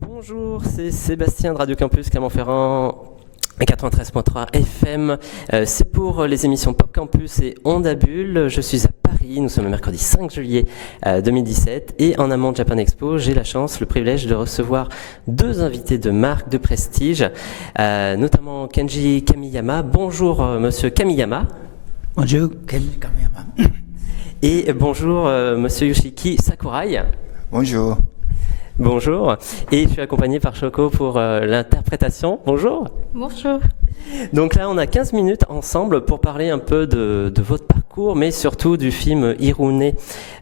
Bonjour, c'est Sébastien de Radio Campus Clermont-Ferrand. 93.3 FM, c'est pour les émissions Pop Campus et Onda Bulle. Je suis à Paris, nous sommes le mercredi 5 juillet 2017 et en amont de Japan Expo, j'ai la chance, le privilège de recevoir deux invités de marque, de prestige, notamment Kenji Kamiyama. Bonjour monsieur Kamiyama. Bonjour, Kenji Kamiyama. Et bonjour monsieur Yoshiki Sakurai. Bonjour. Bonjour, et je suis accompagné par Choco pour l'interprétation. Bonjour. Bonjour. Donc là, on a 15 minutes ensemble pour parler un peu de votre parcours, mais surtout du film Hirune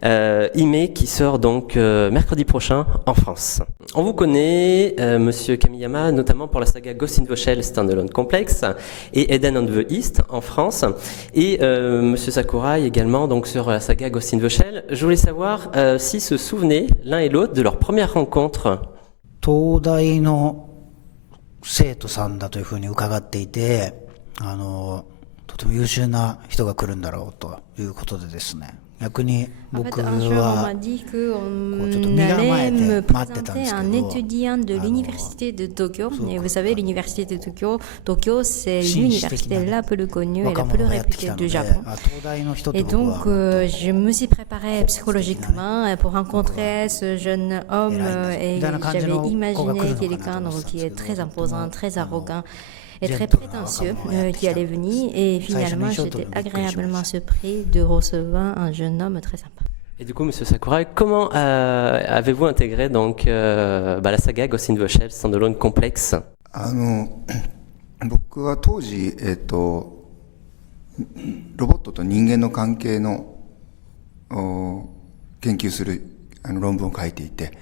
Hime qui sort donc mercredi prochain en France. On vous connaît, monsieur Kamiyama, notamment pour la saga Ghost in the Shell Standalone Complex et Eden on the East en France, et monsieur Sakurai également donc sur la saga Ghost in the Shell. Je voulais savoir s'ils se souvenaient l'un et l'autre de leur première rencontre. 東大の生徒さんだというふうに伺っていて、とても優秀な人が来るんだろうということでですね。逆に僕は un jour, on m'a dit qu'on allait me présenter un étudiant de l'université de Tokyo. Et vous savez, l'université de Tokyo, c'est l'université la plus connue et la plus réputée du Japon. Et donc, je me suis préparée psychologiquement pour rencontrer ce jeune homme et j'avais imaginé quelqu'un qui est très imposant, très arrogant et très prétentieux qui allait venir, et finalement j'étais agréablement surpris de recevoir un jeune homme très sympa. Et du coup, monsieur Sakurai, comment avez-vous intégré donc la saga Ghost in the Shell Standalone Complex? 僕は当時、ロボットと人間の関係の研究する論文を書いていて。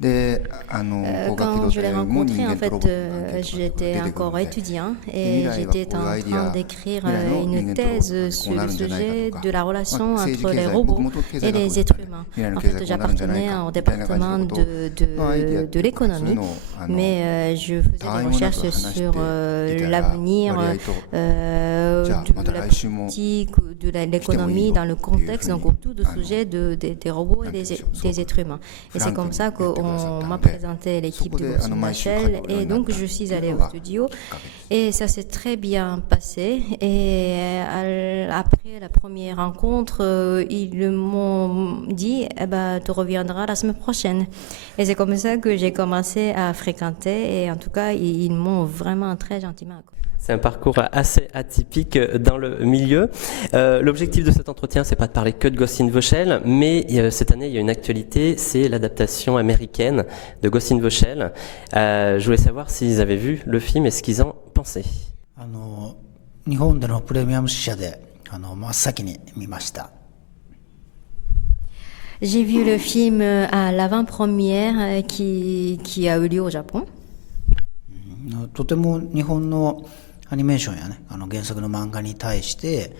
Quand je l'ai rencontré, en fait, j'étais encore étudiant et j'étais en train d'écrire une thèse sur le sujet de la relation entre les robots et les êtres humains. En fait, j'appartenais au département de l'économie, mais je faisais des recherches sur l'avenir de la politique, de l'économie dans le contexte, donc autour du sujet des robots et des êtres humains. Et c'est comme ça qu'on m'a présenté l'équipe de Ghost in the Shell et donc je suis allée au studio et ça s'est très bien passé, et après la première rencontre ils m'ont dit tu reviendras la semaine prochaine, et c'est comme ça que j'ai commencé à fréquenter, et en tout cas ils m'ont vraiment très gentiment accueilli. C'est un parcours assez atypique dans le milieu. L'objectif de cet entretien, c'est pas de parler que de Ghost in the Shell, mais cette année, il y a une actualité, c'est l'adaptation américaine de Ghost in the Shell. Je voulais savoir s'ils avaient vu le film et ce qu'ils en pensaient. 日本でのプレミアム試写で真っ先に見ました。 J'ai vu le film à l'avant-première qui a eu lieu au Japon. とても日本のアニメーションやね、原作の漫画に対して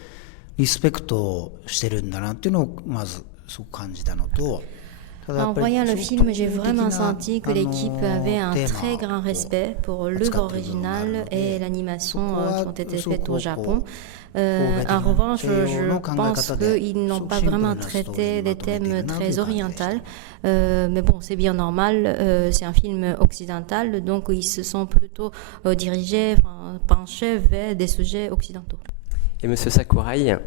リスペクトをしてるんだなっていうのをまずすごく感じたのと。 En voyant le film, j'ai vraiment senti que l'équipe avait un très grand respect pour l'œuvre originale et l'animation qui ont été faites au Japon. En revanche, je pense qu'ils n'ont pas vraiment traité des thèmes très orientaux. Mais bon, c'est bien normal, c'est un film occidental, donc ils se sont plutôt dirigés, penchés vers des sujets occidentaux. Et monsieur Sakurai?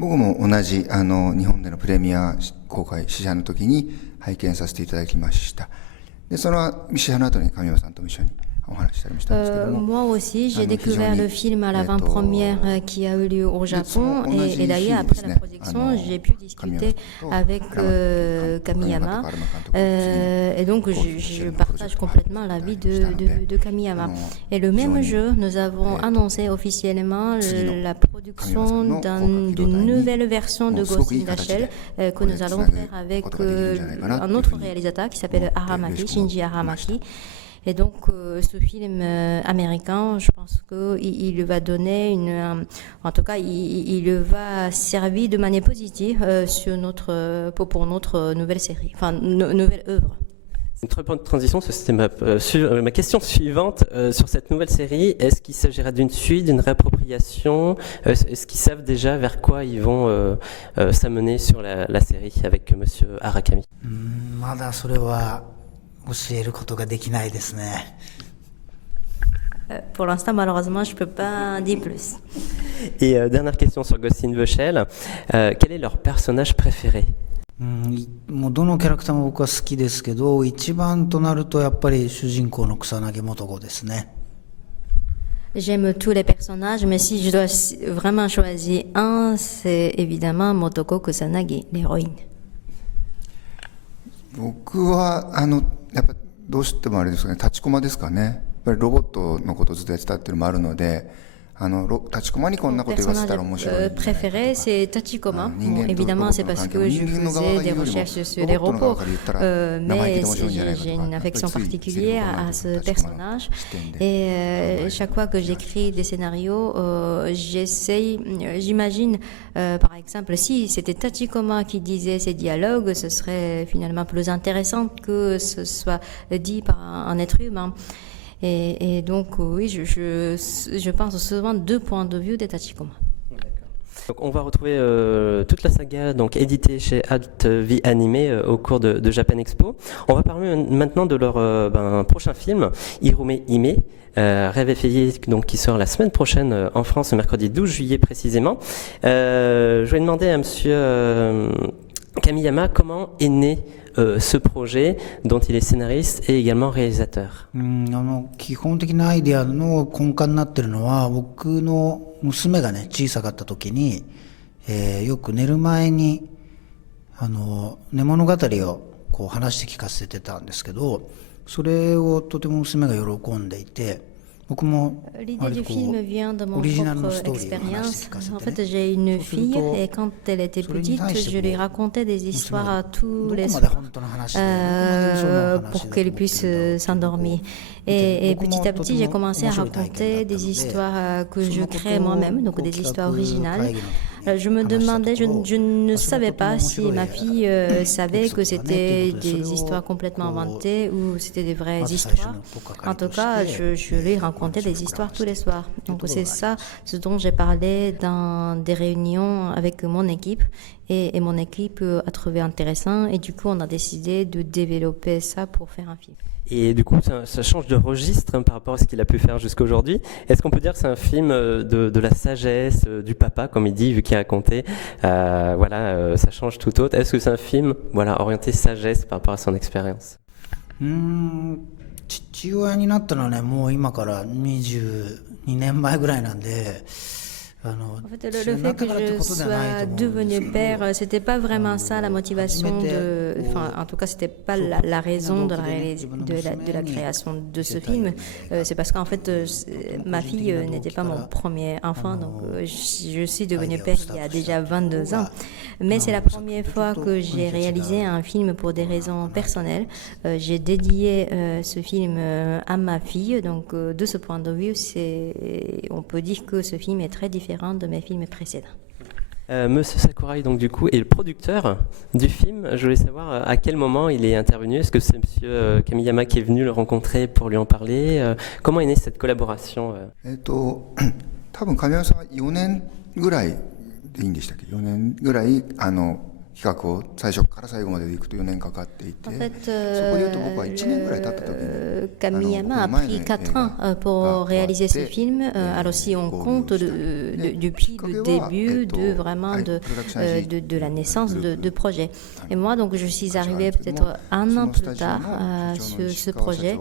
僕も同じ日本でのプレミア公開試写の時に拝見させていただきました。でその試写の後に神山さんとも一緒にお話しされましたんですけども。 Moi aussi, j'ai découvert le film à l'avant-première qui a eu lieu au Japon, et d'ailleurs après la projection, j'ai pu discuter avec Kamiyama, et donc je partage complètement l'avis de Kamiyama. Et le même jour, nous avons annoncé officiellement la production d'une nouvelle version de Ghost in the Shell que nous allons faire avec un autre réalisateur qui s'appelle Shinji Aramaki. Et donc, ce film américain, je pense qu'il va donner en tout cas, il va servir de manière positive pour notre nouvelle série, enfin, nouvelle œuvre. Une très bonne transition, c'était ma question suivante sur cette nouvelle série. Est-ce qu'il s'agira d'une suite, d'une réappropriation? Est-ce qu'ils savent déjà vers quoi ils vont s'amener sur la série avec monsieur Arakami? まだそれは教えることができないですね。Pour l'instant, malheureusement, je ne peux pas en dire plus. Et dernière question sur Ghost in the Shell. Quel est leur personnage préféré? もうどのキャラクターも僕は好きですけど、一番となるとやっぱり主人公の草薙素子ですね。J'aime tous les personnages, mais si je dois vraiment choisir un, c'est évidemment Motoko Kusanagi, l'héroïne. 僕はやっぱどうしてもあれですかね、立ちコマですかね。やっぱりロボットのことをずっとやってたっていうのもあるので、立ちコマにこんなこと言わせたら面白い。Mon personnage préféré, c'est Tachikoma. Bon, évidemment, c'est parce que je faisais des recherches sur les robots, mais j'ai une affection particulière à ce personnage. Et chaque fois que j'écris des scénarios, j'imagine, par exemple, si c'était Tachikoma qui disait ces dialogues, ce serait finalement plus intéressant que ce soit dit par un être humain. Et donc, oui, je pense souvent deux points de vue des Tachikoma. Donc, on va retrouver toute la saga donc éditée chez Alt-V Animé au cours de Japan Expo. On va parler maintenant de leur prochain film, Hirume Hime, Rêve effrayé, donc qui sort la semaine prochaine en France, le mercredi 12 juillet précisément. Je vais demander à Monsieur Kamiyama comment est né ce projet dont il est scénariste et également réalisateur. 基本的なアイデアの根幹になっているのは、僕の娘がね小さかった時に、よく寝る前に寝物語をこう話して聞かせてたんですけど、それをとても娘が喜んでいて、僕も L'idée du film vient de mon propre expérience. En fait, j'ai une fille et quand elle était petite, je lui racontais des histoires tous les soirs pour qu'elle puisse s'endormir. Et petit à petit, j'ai commencé à raconter des histoires que je crée moi-même, donc des histoires originales. Je me demandais, je ne savais pas si ma fille savait que c'était des histoires complètement inventées ou c'était des vraies histoires. En tout cas, je lui racontais des histoires tous les soirs. Donc c'est ça ce dont j'ai parlé dans des réunions avec mon équipe. Et mon équipe a trouvé intéressant et du coup on a décidé de développer ça pour faire un film. Et du coup, ça change de registre par rapport à ce qu'il a pu faire jusqu'à aujourd'hui. Est-ce qu'on peut dire que c'est un film de la sagesse du papa, comme il dit, vu qu'il a raconté ça change tout autre. Est-ce que c'est un film orienté sagesse par rapport à son expérience? 父親になったのはね、もう今から22年前ぐらいなんで。En fait, le fait que je sois devenu père, c'était pas vraiment ça la motivation en tout cas, c'était pas la raison de la création de ce film. C'est parce qu'en fait, ma fille n'était pas mon premier enfant, donc je suis devenu père il y a déjà 22 ans. Mais c'est la première fois que j'ai réalisé un film pour des raisons personnelles. J'ai dédié ce film à ma fille, donc de ce point de vue, on peut dire que ce film est très différent de mes films précédents. Monsieur Sakurai, donc du coup, est le producteur du film. Je voulais savoir à quel moment il est intervenu. Est-ce que c'est Monsieur Kamiyama qui est venu le rencontrer pour lui en parler? Comment est née cette collaboration? 多分神山さんは4年ぐらいでいいんでしたっけ？4年ぐらい企画を最初から最後まで行くと4年かかっていて、そこで言うと僕は1年ぐらい経った時に Kamiyama a pris 4 ans pour réaliser ce film. Alors si on compte depuis le début de la naissance de projet. Et moi donc je suis arrivée peut-être un an plus tard sur ce projet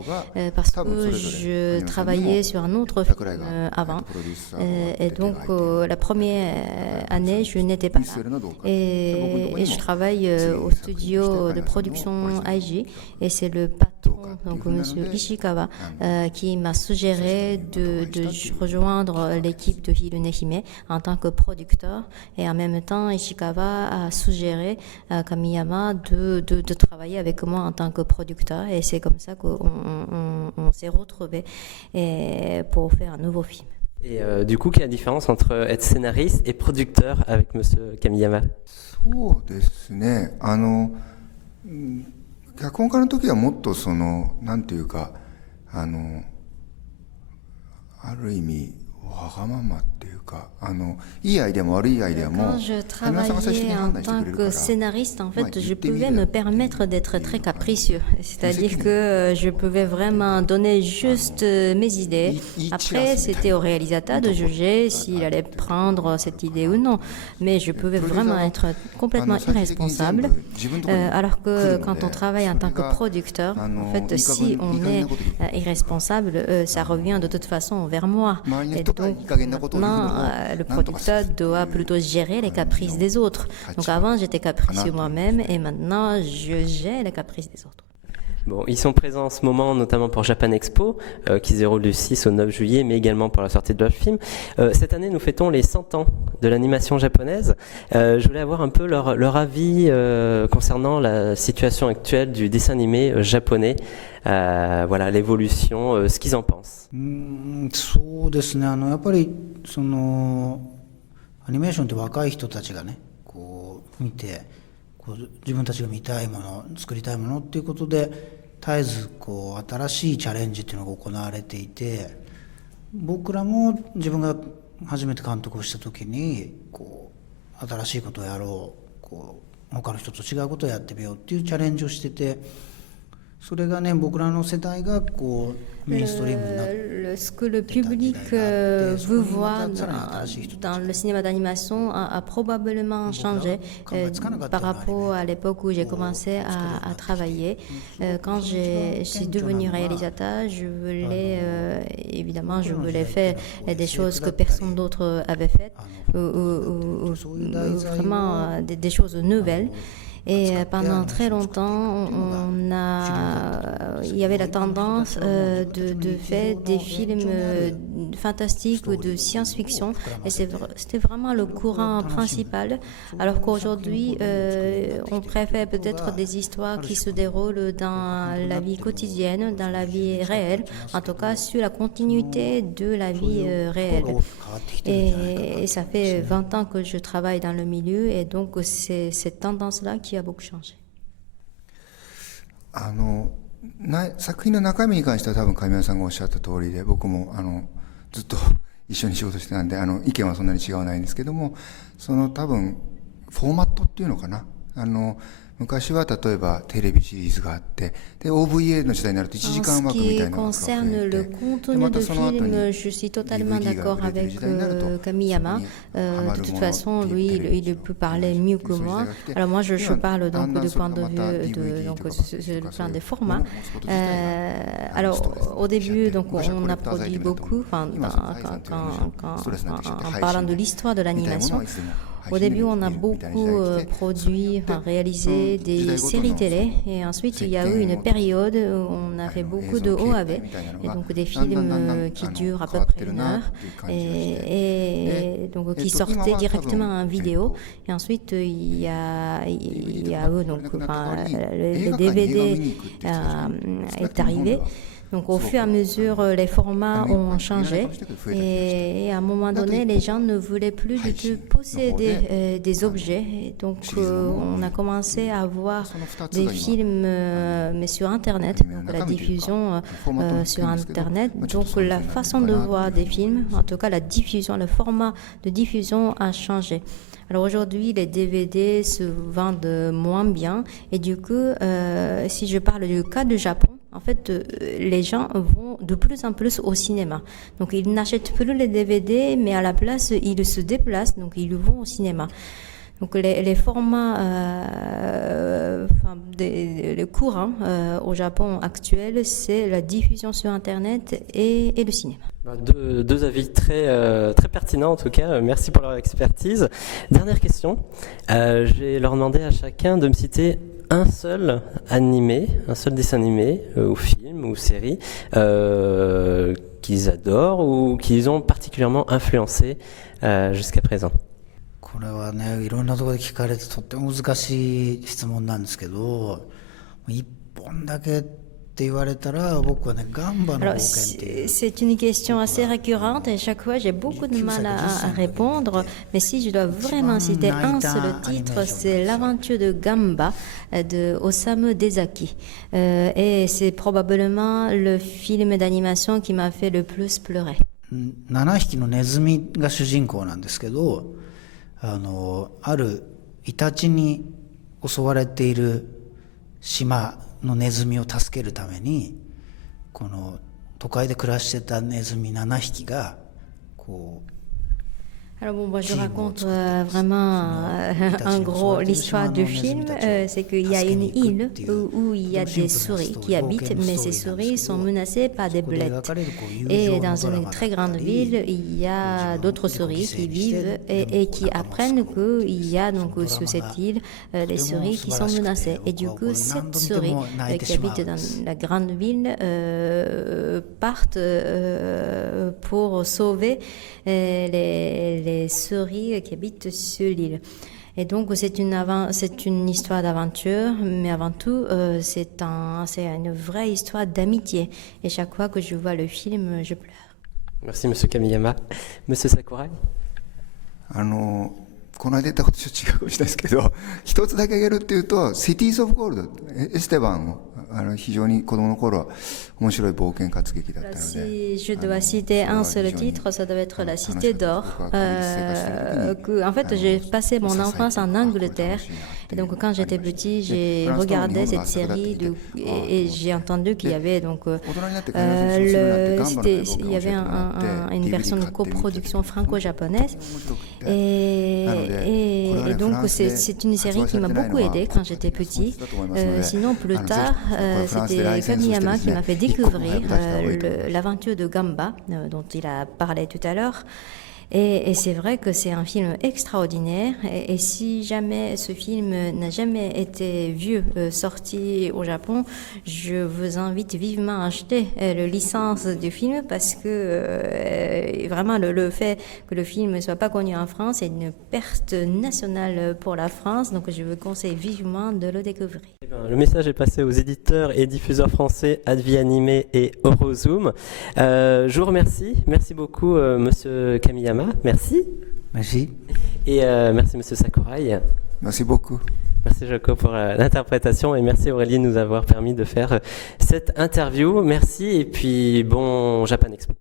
parce que je travaillais sur un autre film avant. Et donc la première année je n'étais pas là. Et je travaille au studio de production IG et c'est le patron, donc Monsieur Ishikawa, qui m'a suggéré de rejoindre l'équipe de Hirume Hime en tant que producteur et en même temps Ishikawa a suggéré à Kamiyama de travailler avec moi en tant que producteur et c'est comme ça qu'on s'est retrouvés pour faire un nouveau film. Et du coup, quelle est la différence entre être scénariste et producteur avec Monsieur Kamiyama? そうですね。脚本家の時はもっとなんていうかある意味 Quand je travaillais en tant que scénariste, en fait, je pouvais me permettre d'être très capricieux. C'est-à-dire que je pouvais vraiment donner juste mes idées. Après, c'était au réalisateur de juger s'il allait prendre cette idée ou non. Mais je pouvais vraiment être complètement irresponsable. Alors que quand on travaille en tant que producteur, en fait, si on est irresponsable, ça revient de toute façon vers moi. Et donc, maintenant, le producteur doit plutôt gérer les caprices des autres. Donc avant, j'étais capricieux moi-même et maintenant, je gère les caprices des autres. Bon, ils sont présents en ce moment, notamment pour Japan Expo, qui se déroule du 6 au 9 juillet, mais également pour la sortie de leur film. Cette année, nous fêtons les 100 ans de l'animation japonaise. Je voulais avoir un peu leur avis concernant la situation actuelle du dessin animé japonais. Voilà, l'évolution, ce qu'ils en pensent. そうですね。やっぱりそのアニメーションって若い人たちがね、こう見て、こう自分たちが見たいもの、作りたいものっていうことで絶えずこう新しいチャレンジっていうのが行われていて、僕らも自分が初めて監督をした時にこう新しいことをやろう、こう他の人と違うことをやってみようっていうチャレンジをしてて。それがね、僕らの世代がこうメインストリームになって、ce que le public veut voir dans le cinéma d'animation a probablement changé par rapport à l'époque où j'ai commencé à travailler. Quand je suis devenu réalisateur, je voulais évidemment faire des choses que personne d'autre avait faites, ou vraiment des choses nouvelles. Et pendant très longtemps, il y avait la tendance de faire des films fantastiques ou de science-fiction. Et c'était vraiment le courant principal. Alors qu'aujourd'hui, on préfère peut-être des histoires qui se déroulent dans la vie quotidienne, dans la vie réelle, en tout cas sur la continuité de la vie réelle. Et ça fait 20 ans que je travaille dans le milieu et donc c'est cette tendance-là qui a beaucoup changé. 作品の中身に関しては多分神谷さんがおっしゃった通りで、僕もずっと一緒に仕事してたんで意見はそんなに違わないんですけども、その多分フォーマットっていうのかな、昔は例えばテレビシリーズがあって、で OVA の時代になると1時間枠みたいなのが増えて、でまたその後に DVD が売れてる時代になると、 Kamiyama. De toute façon, lui, il peut parler mieux que moi. Alors moi, je parle donc du point de vue donc le plan des formats. Alors au début, donc on a produit beaucoup, en parlant de l'histoire de l'animation. Au début, on a beaucoup produit, réalisé des séries télé, et ensuite il y a eu une période où on a fait beaucoup de OAV, et donc des films qui durent à peu près 1 heure, et donc qui sortaient directement en vidéo. Et ensuite il y a eu donc les DVD est arrivé. Donc au fur et à mesure, les formats ont changé et à un moment donné, les gens ne voulaient plus du tout posséder des objets. Et donc on a commencé à voir des films mais sur Internet, donc la diffusion sur Internet. Donc la façon de voir des films, en tout cas la diffusion, le format de diffusion a changé. Alors aujourd'hui, les DVD se vendent moins bien et du coup, si je parle du cas du Japon, en fait, les gens vont de plus en plus au cinéma. Donc, ils n'achètent plus les DVD, mais à la place, ils se déplacent, donc ils vont au cinéma. Donc, les formats, le courant au Japon actuel, c'est la diffusion sur Internet et le cinéma. Deux avis très pertinents en tout cas. Merci pour leur expertise. Dernière question. Je vais leur demander à chacun de me citer un seul dessin animé ou film ou série qu'ils adorent ou qu'ils ont particulièrement influencé jusqu'à présent. これはね、いろんなところで聞かれてとっても難しい質問なんですけど、一本だけって言われたら僕はね、ガンバの冒険っていう。C'est une question assez récurrente et chaque fois j'ai beaucoup de mal à répondre. Mais si je dois vraiment citer un seul titre, c'est l'aventure de Gamba de Osamu Dezaki. Et c'est probablement le film d'animation qui m'a fait le plus pleurer. 7匹のネズミが主人公なんですけど、あるイタチに襲われている島のネズミを助けるために、この都会で暮らしてたネズミ7匹がこう。Alors bon, moi je raconte vraiment en gros l'histoire du film, c'est qu'il y a une île où il y a des souris qui habitent, mais ces souris sont menacées par des bêtes. Et dans une très grande ville, il y a d'autres souris qui vivent et qui apprennent qu'il y a donc sur cette île des souris qui sont menacées. Et du coup, cette souris qui habitent dans la grande ville partent pour sauver les souris qui habitent sur l'île. Et donc c'est une histoire d'aventure, mais avant tout c'est une vraie histoire d'amitié. Et chaque fois que je vois le film, je pleure. Merci Monsieur Kamiyama. Monsieur Sakurai. この間言ったことちょっと違うかもしれないですけど、一つだけ挙げるっていうと、シティーズ・オブ・ゴールド、エステバンを非常に子供の頃は面白い冒険活劇だったので。Si je dois citer un seul titre, ça doit être La Cité d'Or. En fait, j'ai passé mon enfance en Angleterre. Et donc, quand j'étais petit, j'ai regardé cette série et j'ai entendu qu'il y avait donc il y avait une version de coproduction franco-japonaise. Et donc, c'est une série qui m'a beaucoup aidée quand j'étais petit. Sinon, plus tard, c'était Kamiyama qui m'a fait découvrir l'aventure de Gamba, dont il a parlé tout à l'heure. Et c'est vrai que c'est un film extraordinaire. Et si jamais ce film n'a jamais été vu, sorti au Japon, je vous invite vivement à acheter la licence du film parce que vraiment le fait que le film ne soit pas connu en France est une perte nationale pour la France. Donc je vous conseille vivement de le découvrir. Le message est passé aux éditeurs et diffuseurs français Advi Animé et Eurozoom. Je vous remercie. Merci beaucoup, Monsieur Kamiyama. Merci. Merci. Et merci Monsieur Sakurai. Merci beaucoup. Merci Joko pour l'interprétation et merci Aurélie de nous avoir permis de faire cette interview. Merci et puis bon Japan Expo.